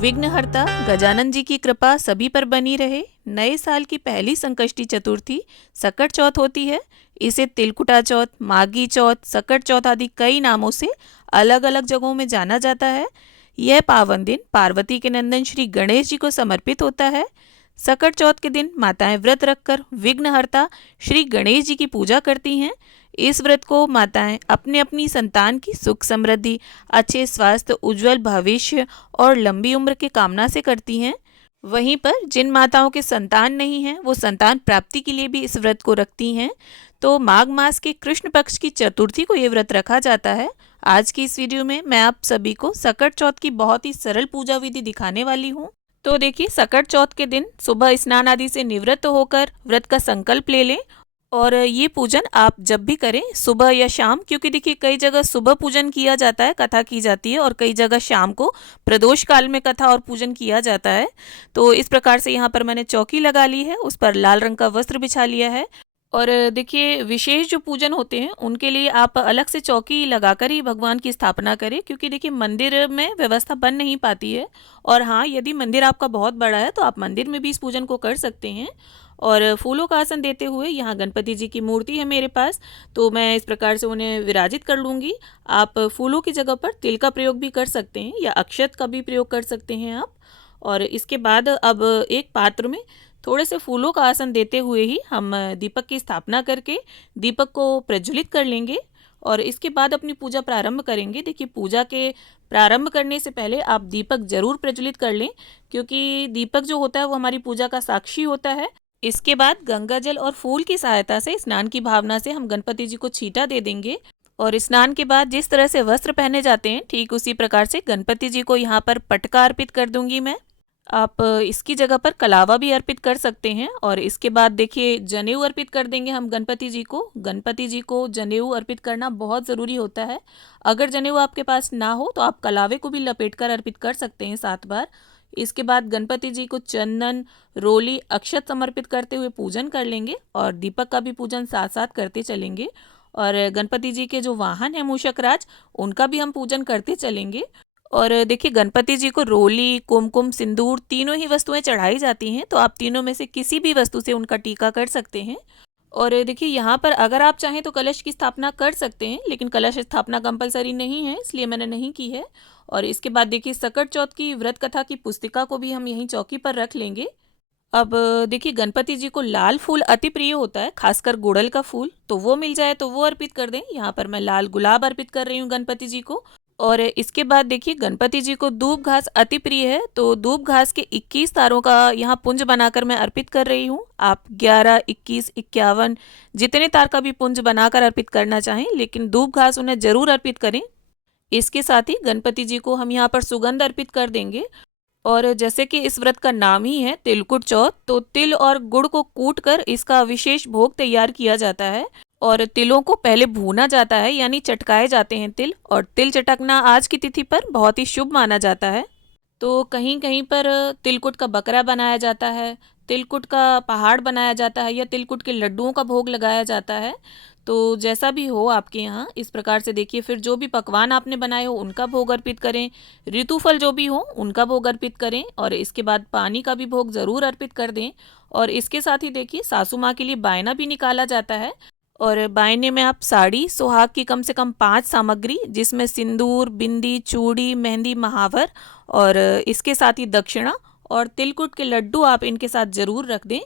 विघ्नहर्ता गजानन जी की कृपा सभी पर बनी रहे। नए साल की पहली संकष्टी चतुर्थी सकट चौथ होती है। इसे तिलकुटा चौथ, माघी चौथ, सकट चौथ आदि कई नामों से अलग अलग जगहों में जाना जाता है। यह पावन दिन पार्वती के नंदन श्री गणेश जी को समर्पित होता है। सकट चौथ के दिन माताएं व्रत रखकर विघ्नहर्ता श्री गणेश जी की पूजा करती हैं। इस व्रत को माताएं अपने अपनी संतान की सुख समृद्धि, अच्छे स्वास्थ्य, उज्जवल भविष्य और लंबी उम्र की कामना से करती हैं। वहीं पर जिन माताओं के संतान नहीं हैं वो संतान प्राप्ति के लिए भी इस व्रत को रखती हैं। तो माघ मास के कृष्ण पक्ष की चतुर्थी को ये व्रत रखा जाता है। आज की इस वीडियो में मैं आप सभी को सकट चौथ की बहुत ही सरल पूजा विधि दिखाने वाली हूँ। तो देखिए, सकट चौथ के दिन सुबह स्नान आदि से निवृत्त होकर व्रत का संकल्प ले लें। और ये पूजन आप जब भी करें, सुबह या शाम, क्योंकि देखिए कई जगह सुबह पूजन किया जाता है, कथा की जाती है, और कई जगह शाम को प्रदोष काल में कथा और पूजन किया जाता है। तो इस प्रकार से यहाँ पर मैंने चौकी लगा ली है, उस पर लाल रंग का वस्त्र बिछा लिया है। और देखिए, विशेष जो पूजन होते हैं उनके लिए आप अलग से चौकी लगाकर ही भगवान की स्थापना करें, क्योंकि देखिए मंदिर में व्यवस्था बन नहीं पाती है। और हाँ, यदि मंदिर आपका बहुत बड़ा है तो आप मंदिर में भी इस पूजन को कर सकते हैं। और फूलों का आसन देते हुए, यहाँ गणपति जी की मूर्ति है मेरे पास, तो मैं इस प्रकार से उन्हें विराजित कर लूँगी। आप फूलों की जगह पर तिल का प्रयोग भी कर सकते हैं या अक्षत का भी प्रयोग कर सकते हैं आप। और इसके बाद अब एक पात्र में थोड़े से फूलों का आसन देते हुए ही हम दीपक की स्थापना करके दीपक को प्रज्वलित कर लेंगे और इसके बाद अपनी पूजा प्रारंभ करेंगे। देखिए, पूजा के प्रारंभ करने से पहले आप दीपक जरूर प्रज्वलित कर लें, क्योंकि दीपक जो होता है वो हमारी पूजा का साक्षी होता है। इसके बाद गंगा जल और फूल की सहायता से स्नान की भावना से हम गणपति जी को छींटा दे देंगे। और स्नान के बाद जिस तरह से वस्त्र पहने जाते हैं, ठीक उसी प्रकार से गणपति जी को यहाँ पर पटका अर्पित कर दूंगी मैं। आप इसकी जगह पर कलावा भी अर्पित कर सकते हैं। और इसके बाद देखिए, जनेऊ अर्पित कर देंगे हम गणपति जी को। गणपति जी को जनेऊ अर्पित करना बहुत ज़रूरी होता है। अगर जनेऊ आपके पास ना हो तो आप कलावे को भी लपेट कर अर्पित कर सकते हैं 7 बार। इसके बाद गणपति जी को चंदन, रोली, अक्षत समर्पित करते हुए पूजन कर लेंगे और दीपक का भी पूजन साथ साथ करते चलेंगे। और गणपति जी के जो वाहन है मूषक राज, उनका भी हम पूजन करते चलेंगे। और देखिए, गणपति जी को रोली, कुमकुम, सिंदूर तीनों ही वस्तुएं चढ़ाई जाती हैं, तो आप तीनों में से किसी भी वस्तु से उनका टीका कर सकते हैं। और देखिए, यहाँ पर अगर आप चाहें तो कलश की स्थापना कर सकते हैं, लेकिन कलश स्थापना कंपलसरी नहीं है, इसलिए मैंने नहीं की है। और इसके बाद देखिए, सकट चौथ की व्रत कथा की पुस्तिका को भी हम यहीं चौकी पर रख लेंगे। अब देखिए, गणपति जी को लाल फूल अति प्रिय होता है, खासकर गुड़हल का फूल, तो वो मिल जाए तो वो अर्पित कर दें। यहाँ पर मैं लाल गुलाब अर्पित कर रही हूँ गणपति जी को। और इसके बाद देखिए, गणपति जी को दूब घास अति प्रिय है, तो दूब घास के 21 तारों का यहाँ पुंज बनाकर मैं अर्पित कर रही हूँ। आप 11, 21, 51 जितने तार का भी पुंज बनाकर अर्पित करना चाहें, लेकिन दूब घास उन्हें जरूर अर्पित करें। इसके साथ ही गणपति जी को हम यहाँ पर सुगंध अर्पित कर देंगे। और जैसे कि इस व्रत का नाम ही है तिलकुट चौथ, तो तिल और गुड़ को कूट कर इसका विशेष भोग तैयार किया जाता है। और तिलों को पहले भूना जाता है, यानी चटकाए जाते हैं तिल। और तिल चटकना आज की तिथि पर बहुत ही शुभ माना जाता है। तो कहीं कहीं पर तिलकुट का बकरा बनाया जाता है, तिलकुट का पहाड़ बनाया जाता है, या तिलकुट के लड्डुओं का भोग लगाया जाता है। तो जैसा भी हो आपके यहाँ, इस प्रकार से देखिए, फिर जो भी पकवान आपने बनाए हो उनका भोग अर्पित करें, ऋतुफल जो भी हो उनका भोग अर्पित करें, और इसके बाद पानी का भी भोग ज़रूर अर्पित कर दें। और इसके साथ ही देखिए, सासू माँ के लिए बायना भी निकाला जाता है। और बायने में आप साड़ी, सुहाग की कम से कम 5 सामग्री, जिसमें सिंदूर, बिंदी, चूड़ी, मेहंदी, महावर, और इसके साथ ही दक्षिणा और तिलकुट के लड्डू आप इनके साथ जरूर रख दें।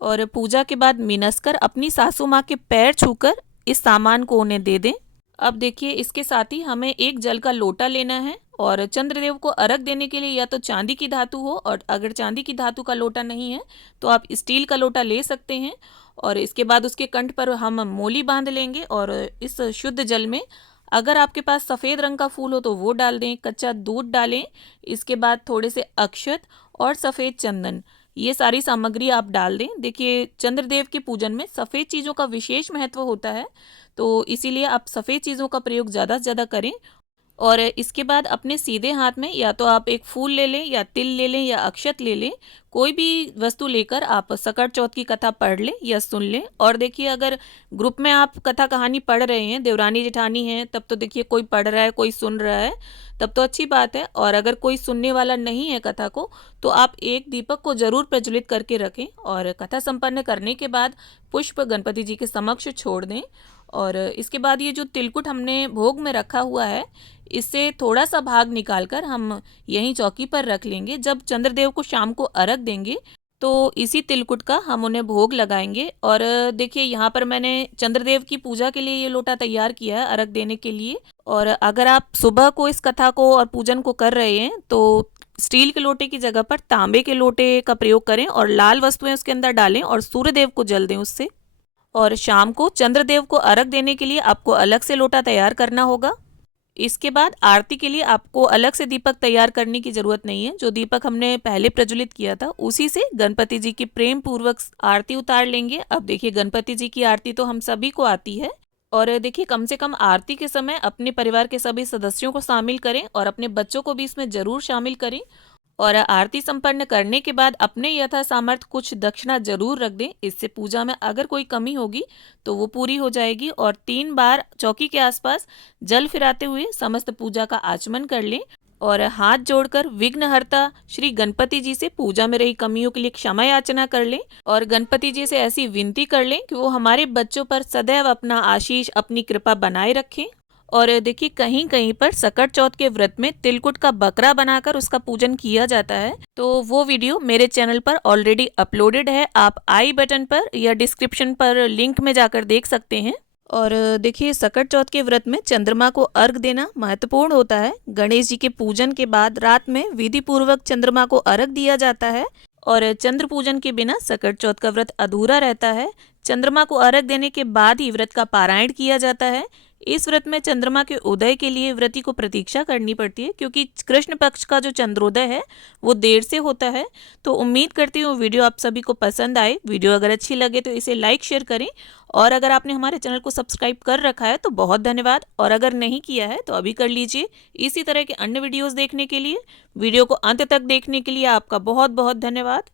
और पूजा के बाद मिनसकर अपनी सासू माँ के पैर छूकर इस सामान को उन्हें दे दें। अब देखिए, इसके साथ ही हमें एक जल का लोटा लेना है और चंद्रदेव को अर्घ देने के लिए या तो चांदी की धातु हो, और अगर चांदी की धातु का लोटा नहीं है तो आप स्टील का लोटा ले सकते हैं। और इसके बाद उसके कंठ पर हम मोली बांध लेंगे और इस शुद्ध जल में अगर आपके पास सफ़ेद रंग का फूल हो तो वो डाल दें, कच्चा दूध डालें। इसके बाद थोड़े से अक्षत और सफ़ेद चंदन, ये सारी सामग्री आप डाल दें। देखिए, चंद्रदेव के पूजन में सफ़ेद चीज़ों का विशेष महत्व होता है, तो इसीलिए आप सफ़ेद चीज़ों का प्रयोग ज़्यादा से ज़्यादा करें। और इसके बाद अपने सीधे हाथ में या तो आप एक फूल ले लें या तिल ले लें या अक्षत ले लें, कोई भी वस्तु लेकर आप सकट चौथ की कथा पढ़ लें या सुन लें। और देखिए अगर ग्रुप में आप कथा कहानी पढ़ रहे हैं, देवरानी जेठानी हैं, तब तो देखिए कोई पढ़ रहा है कोई सुन रहा है, तब तो अच्छी बात है। और अगर कोई सुनने वाला नहीं है कथा को, तो आप एक दीपक को जरूर प्रज्वलित करके रखें और कथा संपन्न करने के बाद पुष्प गणपति जी के समक्ष छोड़ दें। और इसके बाद ये जो तिलकुट हमने भोग में रखा हुआ है, इससे थोड़ा सा भाग निकालकर हम यहीं चौकी पर रख लेंगे। जब चंद्रदेव को शाम को अर्घ देंगे तो इसी तिलकुट का हम उन्हें भोग लगाएंगे। और देखिए यहाँ पर मैंने चंद्रदेव की पूजा के लिए ये लोटा तैयार किया है अर्घ देने के लिए। और अगर आप सुबह को इस कथा को और पूजन को कर रहे हैं तो स्टील के लोटे की जगह पर तांबे के लोटे का प्रयोग करें और लाल वस्तुएं उसके अंदर डालें और सूर्यदेव को जल दें उससे। और शाम को चंद्रदेव को अर्घ देने के लिए आपको अलग से लोटा तैयार करना होगा। इसके बाद आरती के लिए आपको अलग से दीपक तैयार करने की जरूरत नहीं है। जो दीपक हमने पहले प्रज्वलित किया था उसी से गणपति जी की प्रेम पूर्वक आरती उतार लेंगे। अब देखिए गणपति जी की आरती तो हम सभी को आती है, और देखिए कम से कम आरती के समय अपने परिवार के सभी सदस्यों को शामिल करें और अपने बच्चों को भी इसमें जरूर शामिल करें। और आरती संपन्न करने के बाद अपने यथा सामर्थ्य कुछ दक्षिणा जरूर रख दें। इससे पूजा में अगर कोई कमी होगी तो वो पूरी हो जाएगी। और 3 बार चौकी के आसपास जल फिराते हुए समस्त पूजा का आचमन कर लें और हाथ जोड़कर विघ्नहर्ता श्री गणपति जी से पूजा में रही कमियों के लिए क्षमा याचना कर लें और गणपति जी से ऐसी विनती कर लें कि वो हमारे बच्चों पर सदैव अपना आशीष अपनी कृपा बनाए रखें। और देखिए कहीं कहीं पर सकट चौथ के व्रत में तिलकुट का बकरा बनाकर उसका पूजन किया जाता है, तो वो वीडियो मेरे चैनल पर ऑलरेडी अपलोडेड है। आप आई बटन पर या डिस्क्रिप्शन पर लिंक में जाकर देख सकते हैं। और देखिए सकट चौथ के व्रत में चंद्रमा को अर्घ देना महत्वपूर्ण होता है। गणेश जी के पूजन के बाद रात में विधि पूर्वक चंद्रमा को अर्घ दिया जाता है और चंद्र पूजन के बिना सकट चौथ का व्रत अधूरा रहता है। चंद्रमा को अर्घ देने के बाद ही व्रत का पारायण किया जाता है। इस व्रत में चंद्रमा के उदय के लिए व्रती को प्रतीक्षा करनी पड़ती है, क्योंकि कृष्ण पक्ष का जो चंद्रोदय है वो देर से होता है। तो उम्मीद करती हूँ वीडियो आप सभी को पसंद आए। वीडियो अगर अच्छी लगे तो इसे लाइक शेयर करें, और अगर आपने हमारे चैनल को सब्सक्राइब कर रखा है तो बहुत धन्यवाद, और अगर नहीं किया है तो अभी कर लीजिए। इसी तरह के अन्य वीडियोज़ देखने के लिए, वीडियो को अंत तक देखने के लिए आपका बहुत बहुत धन्यवाद।